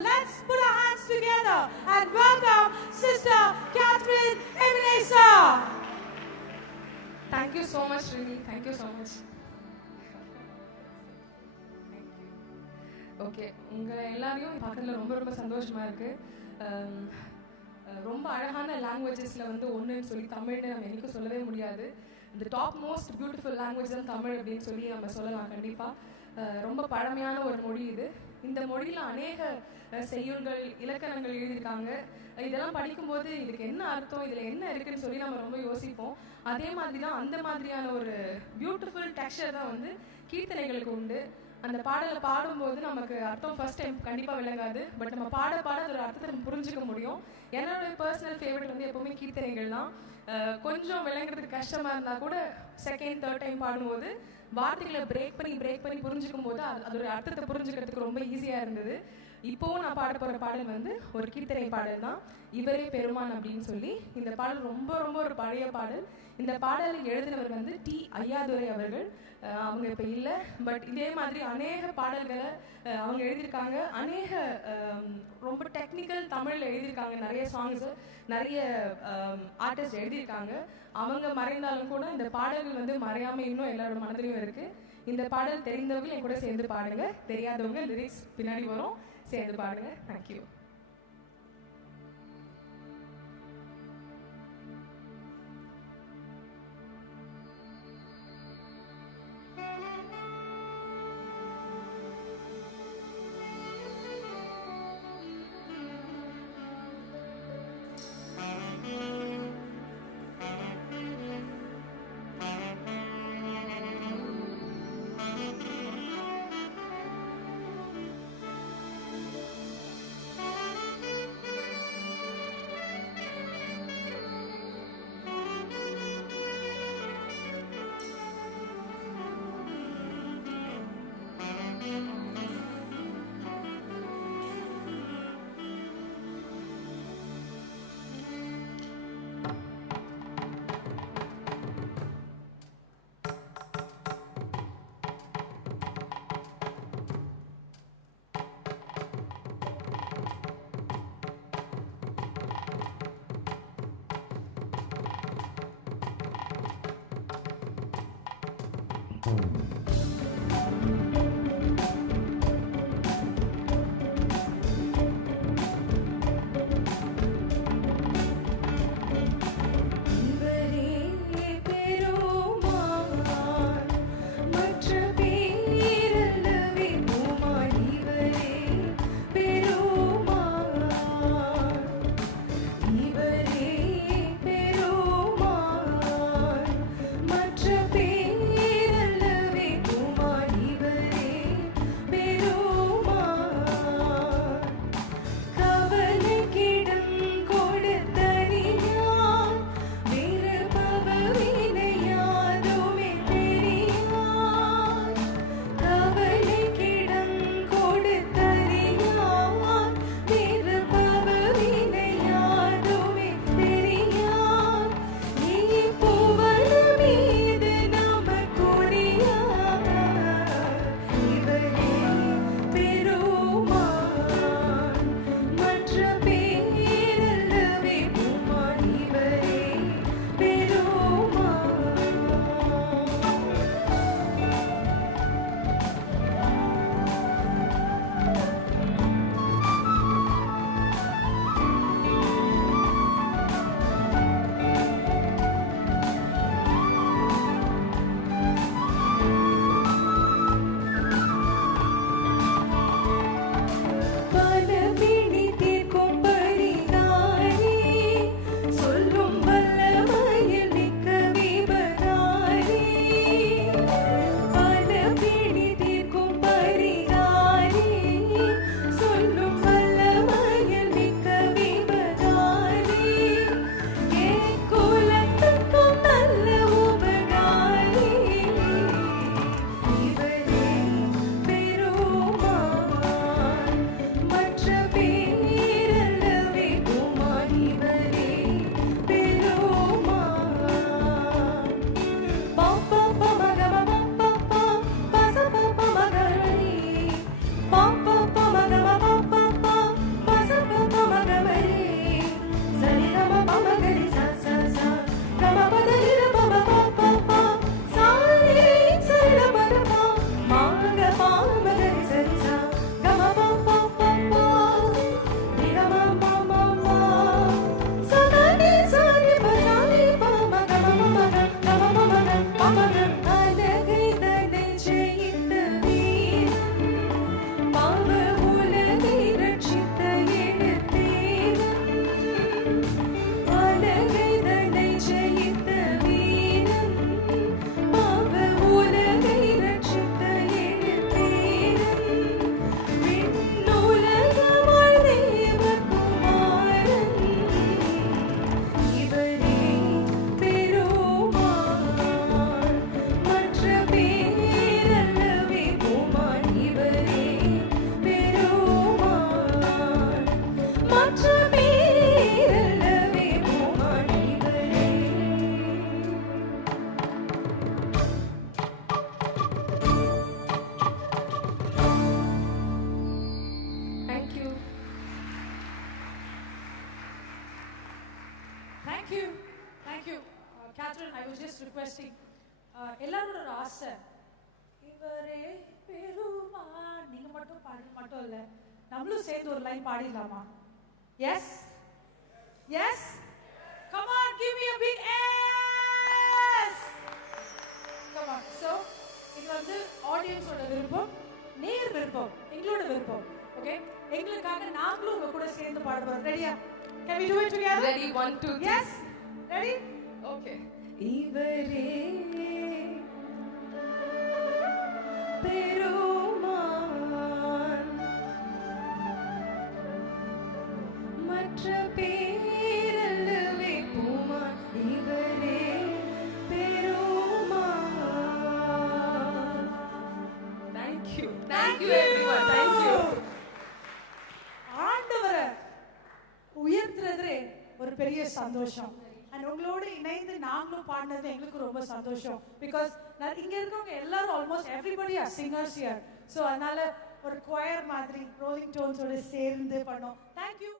Let's put our hands together and welcome Sister Catherine Ebenezer. Thank you so much, Rini. Thank you so much. Okay உங்கள் எல்லாரையும் பார்க்கறதுல ரொம்ப ரொம்ப சந்தோஷமா இருக்கு um, uh, ரொம்ப அழகான லாங்குவேஜஸில் வந்து ஒன்றுன்னு சொல்லி தமிழ்னு நம்ம என்னைக்கும் சொல்லவே முடியாது இந்த டாப் மோஸ்ட் பியூட்டிஃபுல் லாங்குவேஜ் தான் தமிழ் அப்படின்னு சொல்லி நம்ம சொல்லலாம் கண்டிப்பாக ரொம்ப பழமையான ஒரு மொழி இது. இந்த மொழியில் அநேக செய்யுள்கள் இலக்கணங்கள் எழுதியிருக்காங்க. இதெல்லாம் படிக்கும்போது இதுக்கு என்ன அர்த்தம் இதில் என்ன இருக்குன்னு சொல்லி நம்ம ரொம்ப யோசிப்போம். அதே மாதிரி தான் அந்த மாதிரியான ஒரு பியூட்டிஃபுல் டெக்ஸ்டர் தான் வந்து கீர்த்தனைகளுக்கு உண்டு. அந்த பாடலை பாடும்போது நமக்கு அர்த்தம் ஃபர்ஸ்ட் டைம் கண்டிப்பாக விளங்காது. பட் நம்ம பாட பாட அதோட அர்த்தத்தை நம்ம புரிஞ்சுக்க முடியும். என்னோட பர்சனல் ஃபேவரட் வந்து எப்பவுமே கீர்த்தனைகள் தான். கொஞ்சம் விளங்குறதுக்கு கஷ்டமாக இருந்தால் கூட செகண்ட் தேர்ட் டைம் பாடும்போது வார்த்தைகளை பிரேக் பண்ணி பிரேக் பண்ணி புரிஞ்சுக்கும் போது அது அதோட அர்த்தத்தை புரிஞ்சுக்கிறதுக்கு ரொம்ப ஈஸியாக இருந்தது. இப்போவும் நான் பாட போகிற பாடல் வந்து ஒரு கீர்த்தனை பாடல் தான் இவரே பெருமான் அப்படின்னு சொல்லி இந்த பாடல் ரொம்ப ரொம்ப ஒரு பழைய பாடல். இந்த பாடலை எழுதினவர் வந்து டி. ஐயாதுரை அவர்கள். அவங்க இப்போ இல்லை. பட் இதே மாதிரி அநேக பாடல்களை அவங்க எழுதியிருக்காங்க. அநேக ரொம்ப டெக்னிக்கல் தமிழில் எழுதியிருக்காங்க. நிறைய சாங்ஸ் நிறைய ஆர்டிஸ்ட் எழுதியிருக்காங்க. அவங்க மறைந்தாலும் கூட இந்த பாடல்கள் வந்து மறையாமல் இன்னும் எல்லாரோட மனதிலையும் இருக்குது இந்த பாடல் தெரிந்தவங்க என் கூட சேர்ந்து பாடுங்க. தெரியாதவங்க லிரிக்ஸ் பின்னாடி வரும். சேர்ந்து பாடுங்க. Thank you Catherine I was just requesting எல்லாரோட ஒரு ஆசை. இவரே பெருமா நீங்க மட்டும் பாடுறது மட்டும் இல்ல நம்மளும் சேர்ந்து ஒரு line பாடிடலாமா? Yes yes come on give me a big yes come on so இது வந்து ஆடியன்ஸோட விருப்பம் நேர் விருப்பம் எங்களோட விருப்பம். ஓகே எங்களுக்காக நாங்களும் உங்க கூட சேர்ந்து பாடுவோம். ரெடியா can we do it together ready one two yes ready okay இவரே பெருமான். மற்ற பேரல்லவே பூமான். இவரே பெருமான். Thank you thank you everyone thank you ஆண்டவரை உயர்த்துறதே ஒரு பெரிய சந்தோஷம். அண்ட் உங்களோட இணைந்து நாங்களும் பாடினது எங்களுக்கு ரொம்ப சந்தோஷம். பிகாஸ் இங்க இருக்கவங்க எல்லாரும் almost everybody are singers here so அதனால ஒரு கொயர் மாதிரி ரோலிங் டோன்ஸோட சேர்ந்து பண்ணோம். தேங்க்யூ